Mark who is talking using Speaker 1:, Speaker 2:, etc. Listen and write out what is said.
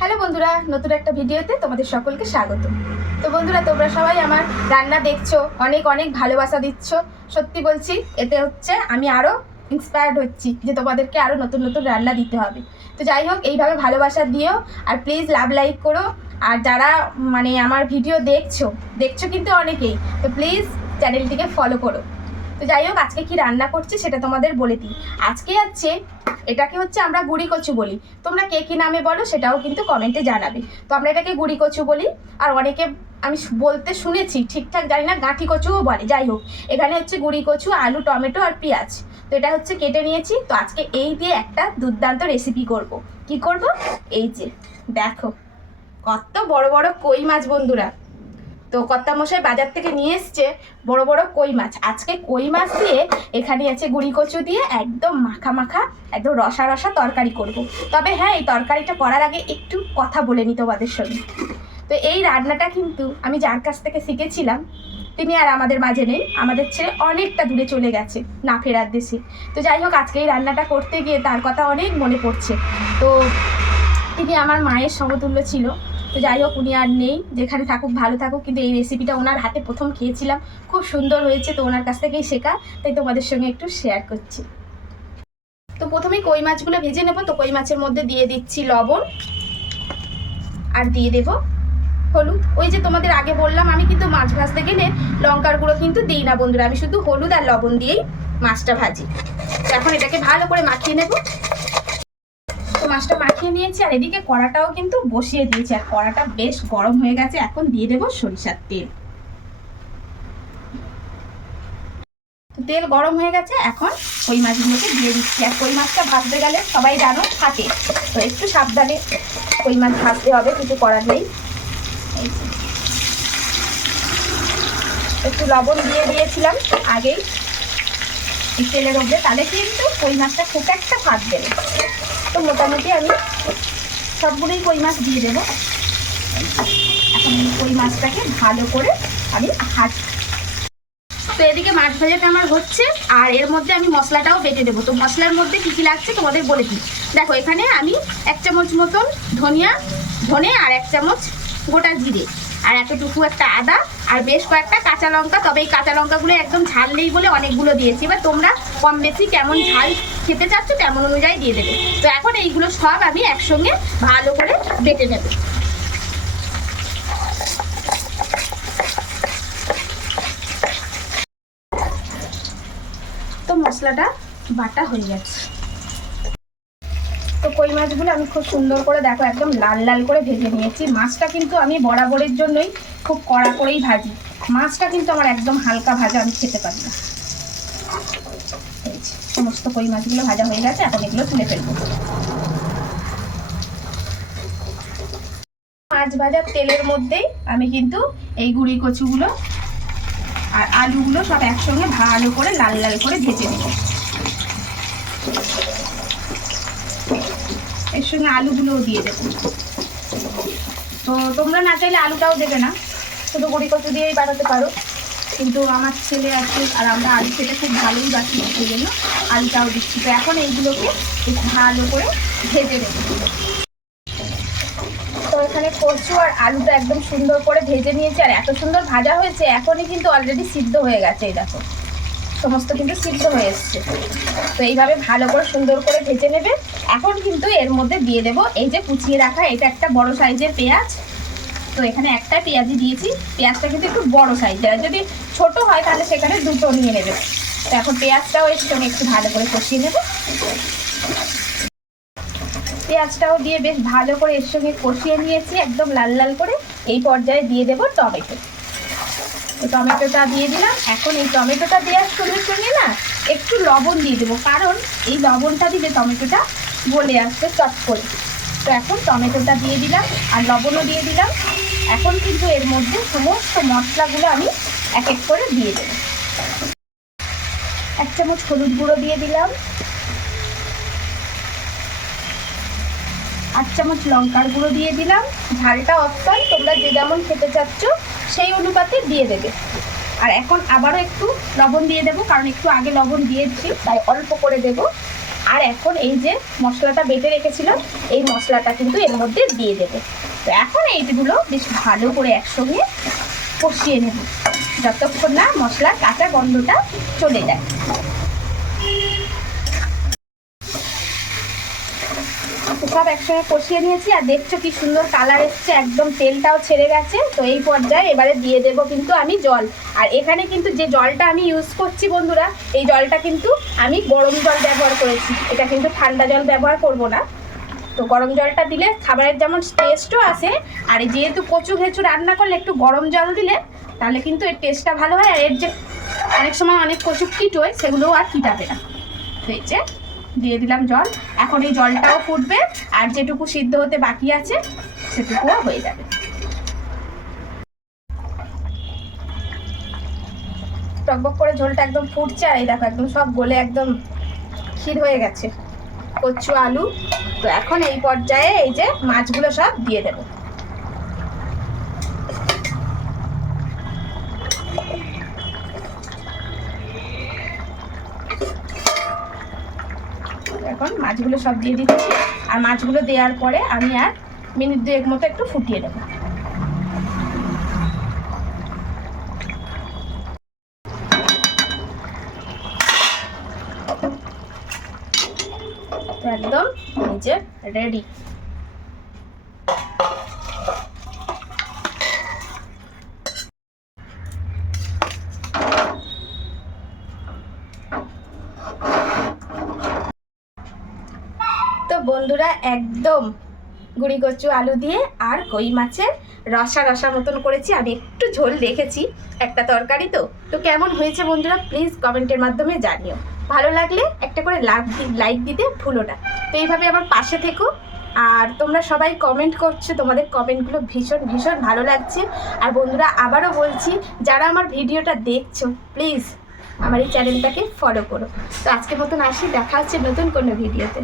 Speaker 1: Hello বন্ধুরা, নতুন একটা ভিডিওতে তোমাদের সকলকে স্বাগত। তো বন্ধুরা, তোমরা সবাই আমার রান্না দেখছ, অনেক অনেক ভালোবাসা দিচ্ছ। সত্যি বলছি, এতে হচ্ছে আমি আরও ইন্সপায়ার্ড হচ্ছি যে তোমাদেরকে আরও নতুন নতুন রান্না দিতে হবে। তো যাই হোক, এইভাবে ভালোবাসা দিও আর প্লিজ লাভ লাইক করো। আর যারা মানে আমার ভিডিও দেখছ দেখছ কিন্তু অনেকেই, তো প্লিজ চ্যানেলটিকে ফলো করো। তো যাই হোক আজকে কি রান্না করছি সেটা তোমাদের বলে দিই। আজকে হচ্ছে, এটাকে হচ্ছে আমরা গুড়ি কচু বলি। তোমরা কে কী নামে বলো সেটাও কিন্তু কমেন্টে জানাবে। তো আমরা এটাকে গুড়ি কচু বলি, আর অনেকে আমি বলতে শুনেছি, ঠিকঠাক জানি না, গাঁঠি কচুও বলে। যাই হোক এখানে হচ্ছে গুড়ি কচু, আলু, টমেটো আর পেঁয়াজ। তো এটা হচ্ছে কেটে নিয়েছি। তো আজকে এই দিয়ে একটা দুর্দান্ত রেসিপি করব। কি করব? এই যে, দেখো, কত বড় বড় কই মাছ বন্ধুরা। তো কর্তামশাই বাজার থেকে নিয়ে এসছে বড় বড় কই মাছ। আজকে কই মাছ দিয়ে এখানে আছে গুড়ি কচু দিয়ে একদম মাখা মাখা, একদম রসা রসা তরকারি করব। তবে হ্যাঁ এই তরকারিটা করার আগে একটু কথা বলে নি তোমাদের সঙ্গে। তো এই রান্নাটা কিন্তু আমি যার কাছ থেকে শিখেছিলাম, তিনি আর আমাদের মাঝে নেই, আমাদের ছেড়ে অনেকটা দূরে চলে গেছে না ফেরার দেশে। তো যাই হোক, আজকে এই রান্নাটা করতে গিয়ে তার কথা অনেক মনে পড়ছে। তো তিনি আমার মায়ের সমতুল্য ছিল। তো যাই হোক, উনি আর নেই। যেখানে থাকুক, ভালো থাকুক। কিন্তু এই রেসিপিটা ওনার হাতে প্রথম খেয়েছিলাম। খুব সুন্দর হয়েছে তো ওনার কাছ থেকেই শেখা। তাই তোমাদের সঙ্গে একটু শেয়ার করছি। তো প্রথমেই কই মাছগুলো ভেজে নেব। তো কই মাছের মধ্যে দিয়ে দিচ্ছি লবণ। আর দিয়ে দেব হলুদ। ওই যে তোমাদের আগে বললাম, আমি কিন্তু মাছ ভাজতে গেলে লঙ্কার গুঁড়ো কিন্তু দিই না বন্ধুরা। আমি শুধু হলুদ আর লবণ দিয়েই মাছটা ভাজি। এখন এটাকে ভালো করে মাখিয়ে নেব। মাছটা মাখিয়ে নিয়েছি, আর এদিকে কড়াটাও কিন্তু বসিয়ে দিয়েছি। আর কড়াটা বেশ গরম হয়ে গেছে, এখন দিয়ে দেবো সরিষার তেল। তেল গরম হয়ে গেছে, এখন কই মাছগুলোকে দিয়ে দিচ্ছি। আর কই মাছটা ভাজতে গেলে সবাই জানো ফাটে তো একটু সাবধানে কই মাছ ভাজতে হবে, কিছু করার নেই। একটু লবণ দিয়ে দিয়েছিলাম আগেই তেলের মধ্যে, তাহলে কিন্তু কই মাছটা খুব একটা ফাটবে না। তো মোটামুটি আমি সবগুলোই কই মাছ দিয়ে দেবো। এখন কই মাছটাকে ভালো করে আমি হাত তো এদিকে মাছ ভাজাটা আমার হচ্ছে, আর এর মধ্যে আমি মশলাটাও বেটে দেবো। তো মশলার মধ্যে কী কী লাগছে তোমাদের বলে দিই। দেখো, এখানে আমি এক চামচ মতন ধনিয়া, ধনে আর এক চামচ গোটা জিরে। আর এতটুকু একটা আদা, আর বেশ কয়েকটা কাঁচা লঙ্কা, তবে এই কাঁচা লঙ্কাগুলো একদম ঝাল নেই বলে অনেকগুলো দিয়েছি। এবার তোমরা কম বেশি কেমন ঝাল খেতে চাচ্ছ তেমন অনুযায়ী দিয়ে দেবে। তো এখন এইগুলো সব আমি একসঙ্গে ভালো করে বেটে নেব। তো মশলাটা বাটা হয়ে গেছে। কই মাছগুলো আমি খুব সুন্দর করে দেখো, একদম লাল লাল করে ভেজে নিয়েছি। মাছটা কিন্তু আমি বরাবরের জন্যই খুব কড়া করেই ভাজি। মাছটা কিন্তু আমার একদম হালকা ভাজা, আমি খেতে পারি না। সমস্ত কই মাছগুলো ভাজা হয়ে গেছে, এখন এগুলো তুলে ফেলব। মাছ ভাজার তেলের মধ্যেই আমি কিন্তু এই গুঁড়ি কচুগুলো আর আলুগুলো সব একসঙ্গে ভালো করে লাল লাল করে ভেজে নেব। সঙ্গে আলুগুলোও দিয়ে দেবো। তো তোমরা না চাইলে আলুটাও দেবে না। শুধু বড়ি কচু দিয়েই বানাতে পারো। কিন্তু আমার ছেলে আছে আর আমরা আলু খেতে খুব ভালোই বাকি সেই জন্য আলুটাও দিচ্ছি। তো এখন এইগুলোকে ভালো করে ভেজে দেবো তো এখানে কচু আর আলুটা একদম সুন্দর করে ভেজে নিয়েছি। আর এত সুন্দর ভাজা হয়েছে, এখনই কিন্তু অলরেডি সিদ্ধ হয়ে গেছে, এই দেখো। সমস্ত কিন্তু সিদ্ধ হয়ে এসছে। তো এইভাবে ভালো করে সুন্দর করে ভেজে নেবে। এখন কিন্তু এর মধ্যে দিয়ে দেব এই যে কুচিয়ে রাখা, এটা একটা বড় সাইজের পেঁয়াজ। তো এখানে একটা পেঁয়াজি দিয়েছি। পেঁয়াজটা কিন্তু একটু বড় সাইজের। আর যদি ছোট হয় তাহলে সেখানে দুটো নিয়ে নেবে। তো এখন পেঁয়াজটাও এর সঙ্গে একটু ভালো করে কষিয়ে নেবে। পেঁয়াজটাও দিয়ে বেশ ভালো করে এর সঙ্গে কষিয়ে নিয়েছি, একদম লাল লাল করে। এই পর্যায়ে দিয়ে দেবো টমেটো। টমেটোটা দিয়ে দিলাম। এখন এই টমেটোটা দেওয়ার সঙ্গে সঙ্গে না একটু লবণ দিয়ে দেবো। কারণ এই লবণটা দিলে টমেটোটা গলে আসবে চট করে। তো এখন টমেটোটা দিয়ে দিলাম আর লবণও দিয়ে দিলাম। এখন কিন্তু এর মধ্যে সমস্ত মশলাগুলো আমি এক এক করে দিয়ে দেবো। এক চামচ হলুদ গুঁড়ো দিয়ে দিলাম। আট চামচ লঙ্কার গুঁড়ো দিয়ে দিলাম। ঝালটা অপশন তোমরা যে যেমন খেতে চাচ্ছ, সেই অনুপাতে দিয়ে দেবে। আর এখন আবারও একটু লবণ দিয়ে দেবো, কারণ একটু আগে লবণ দিয়েছি, তাই অল্প করে দেবো। আর এখন এই যে মশলাটা বেটে রেখেছিলাম, এই মশলাটা কিন্তু এর মধ্যে দিয়ে দেবে। তো এখন এইগুলো বেশ ভালো করে একসঙ্গে কষিয়ে নেব। যতক্ষণ না মশলার কাঁচা গন্ধটা চলে যায়। সব একসঙ্গে কষিয়ে নিয়েছি আর দেখছ কি সুন্দর কালার এসছে, একদম তেলটাও ছেড়ে গেছে। তো এই পর্যায়ে এবারে দিয়ে দেব কিন্তু আমি জল। আর এখানে কিন্তু যে জলটা আমি ইউজ করছি বন্ধুরা, এই জলটা কিন্তু আমি গরম জল ব্যবহার করেছি। এটা কিন্তু ঠান্ডা জল ব্যবহার করব না। তো গরম জলটা দিলে খাবারের যেমন টেস্টও আসে, আর যেহেতু কচু ঘেঁচু রান্না করলে একটু গরম জল দিলে, তাহলে কিন্তু এর টেস্টটা ভালো হয়। আর এর যে অনেক সময় অনেক কচু কিটোয় সেগুলোও আর কিটাবে না। যে দিয়ে দিলাম জল। এখন এই জলটাও ফুটবে আর যেটুকু সিদ্ধ হতে বাকি আছে, সেটুকুও হয়ে যাবে। টকবক করে ঝোলটা একদম ফুটছে আর এই দেখো, একদম সব গলে একদম ক্ষীর হয়ে গেছে। কচু, আলু, তো এখন এই পর্যায়ে এই যে মাছগুলো সব দিয়ে দেবো। এখন মাছগুলো সব দিয়ে দিচ্ছি। আর মাছগুলো দেওয়ার পরে আমি আর মিনিট দুয়েক মতো একটু ফুটিয়ে দেবো একদম নিজে রেডি তো বন্ধুরা একদম গুড়ি কচু আলু দিয়ে আর কই মাছের রসা রসা মতন করেছি। আমি একটু ঝোল রেখেছি একটা তরকারি তো। তো কেমন হয়েছে বন্ধুরা? প্লিজ কমেন্টের মাধ্যমে জানিও। ভালো লাগলে একটা করে লাইক লাইক দিতে ভুলো না। তো এইভাবে আমার পাশে থেকো। আর তোমরা সবাই কমেন্ট করছ, তোমাদের কমেন্টগুলো ভীষণ ভীষণ ভালো লাগছে। আর বন্ধুরা আবারও বলছি, যারা আমার ভিডিওটা দেখছ প্লিজ আমার এই চ্যানেলটাকে ফলো করো। তো আজকের মতন আসি, দেখা হচ্ছে নতুন কোনো ভিডিওতে